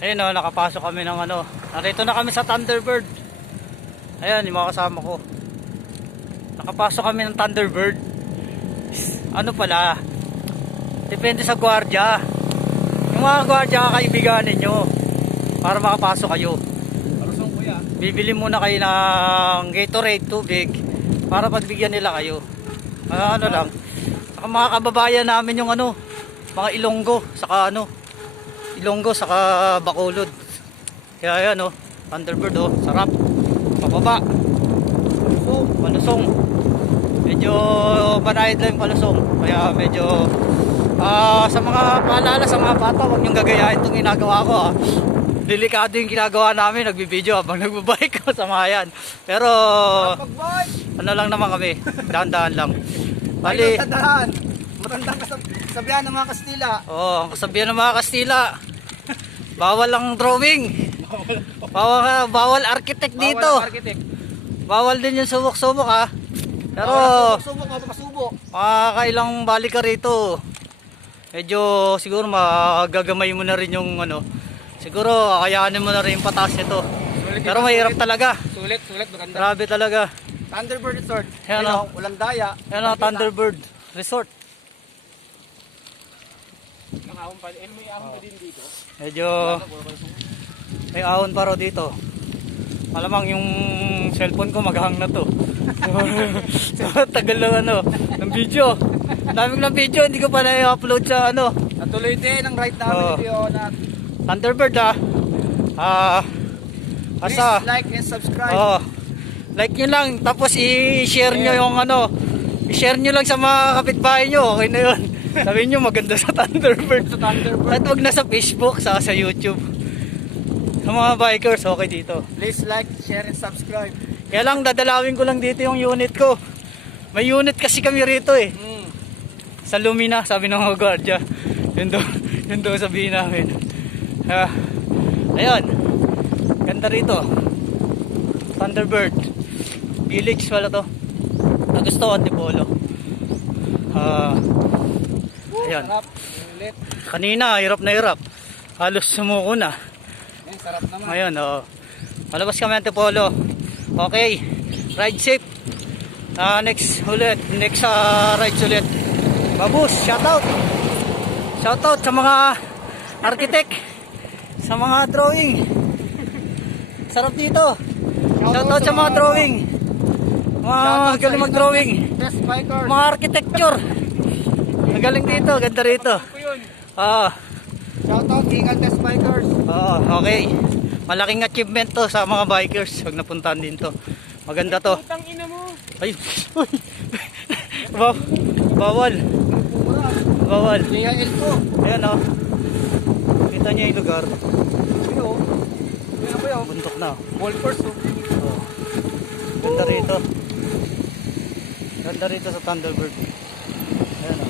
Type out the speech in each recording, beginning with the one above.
Ayun o, nakapasok kami ng ano. Narito na kami sa Thunderbird. Ayan, yung mga kasama ko. Nakapasok kami ng Thunderbird. Ano pala, depende sa gwardiya. Yung mga gwardiya kakaibigan ninyo para makapasok kayo. Palusong kuya. Bibili muna kayo ng Gatorade, tubig para pagbigyan nila kayo. Ano lang, saka mga kababayan namin yung ano, mga Ilonggo, saka ano, Ilonggo saka Bacolod. Kaya yan oh, Thunderbird oh, sarap. Pababa. Palusong. Medyo banayad lang yung palusong. Kaya medyo sa mga paalala sa mga bata, huwag niyong gagayahin itong ginagawa ko ah. Delikado yung ginagawa namin, nagbibideo habang nagbabike ko sa mga yan. Pero ano lang naman kami, dahan-dahan lang. Bali, Matandang kasabihan ng mga Kastila. oh, ang kasabihan ng mga Kastila, bawal ang drawing. Bawal architect dito. Bawal architect. Bawal din yung subok-subok ha. Pero Subok, mapapasubok. makakailang balik ka rito. Medyo siguro magagamay mo na rin yung ano. Siguro kakayanin mo na rin yung patas nito. Pero mahirap talaga. Sulit, maganda. Grabe talaga. Thunderbird Resort. Ayan, Ayun, oh. walang daya. Yan ang Thunderbird Resort. Nakahon pa. May ahon pa din dito. Medyo may ahon pa raw dito. Malamang yung cellphone ko maghang na to. Tagal lang ano, ng video. Daming ng video, hindi ko pa na-upload sa ano. Natuloy din ang ride namin Oh. dito na Thunderbird please asa. like and subscribe. Oh. Like nyo lang, tapos i-share nyo yung ano. I-share nyo lang sa mga kapitbahay nyo. Okay na yun. Sabihin nyo maganda sa Thunderbird. At wag na sa Facebook, sa YouTube. Sa mga bikers, okay dito. Please like, share and subscribe. Kaya lang, dadalawin ko lang dito yung unit ko. May unit kasi kami rito eh. Sa Lumina, sabi ng mga gwardiya. Yun daw sabihin namin. Ayun. Ganda rito. Thunderbird. Village wala to. Gusto ko Antipolo. Ayun. Sarap. Ulit. Kanina, hirap na hirap. Halos sumuko na. Sarap naman. Ngayon, malabas kami Antipolo. Okay. Ride safe. Next rides ulit. Babus, shoutout. Shoutout sa mga architect, sa mga drawing. Sarap dito. Shoutout sa mga drawing. Mga galing mag-drawing. Test bikers. Mga architecture. Magaling dito, ganda rito. Shoutout Ingal Test Bikers. Okay. Malaking achievement to sa mga bikers. Huwag napuntahan din to. Maganda to. Putang ina mo. Ay. Bawal. Bawal. JIL to. Ayan o. Kita niyo yung lugar. Ayo. Ayan ba yun? Buntok na. Golfers to. Ganda rito. Ganda rito sa Thunderbird. Ayan o.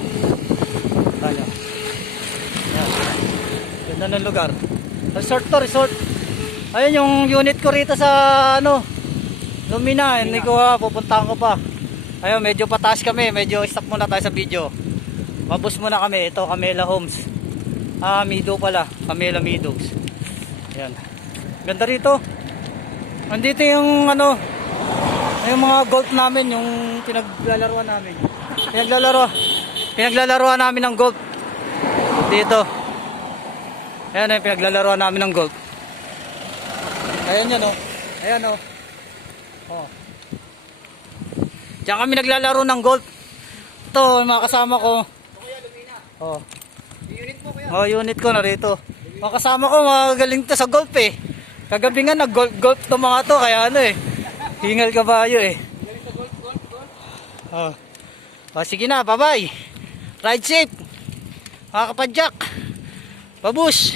Ayan. Ayan. Ganda ng lugar. Resort to, resort. Ayun yung unit ko rito sa ano, Lumina. Hindi ko pupuntahan ko pa. Ayun, medyo pataas kami. Medyo stop muna tayo sa video. Mabus muna kami. Ito, Camela Homes. Mido pala. Camela Meadows. Ayan. Ganda rito. Nandito yung ano, yung mga golf namin, yung pinaglalaruan namin. Pinaglalaruan namin ng golf. Dito. Ayan yung pinaglalaruan namin ng golf. Ayan yan o. Ayan o. Oh. Diyan kami naglalaro ng golf. Ito, mga kasama ko. Oh. Unit mo kuya. Oh, unit ko na rito. Mga kasama ko, magaling to sa golf eh. Kagabi nga nag-golf to mga to, kaya ano eh. Hingal kabayo eh. Oh. Oh, sige na, bye-bye. Ride safe. Mga kapadyak. Babush.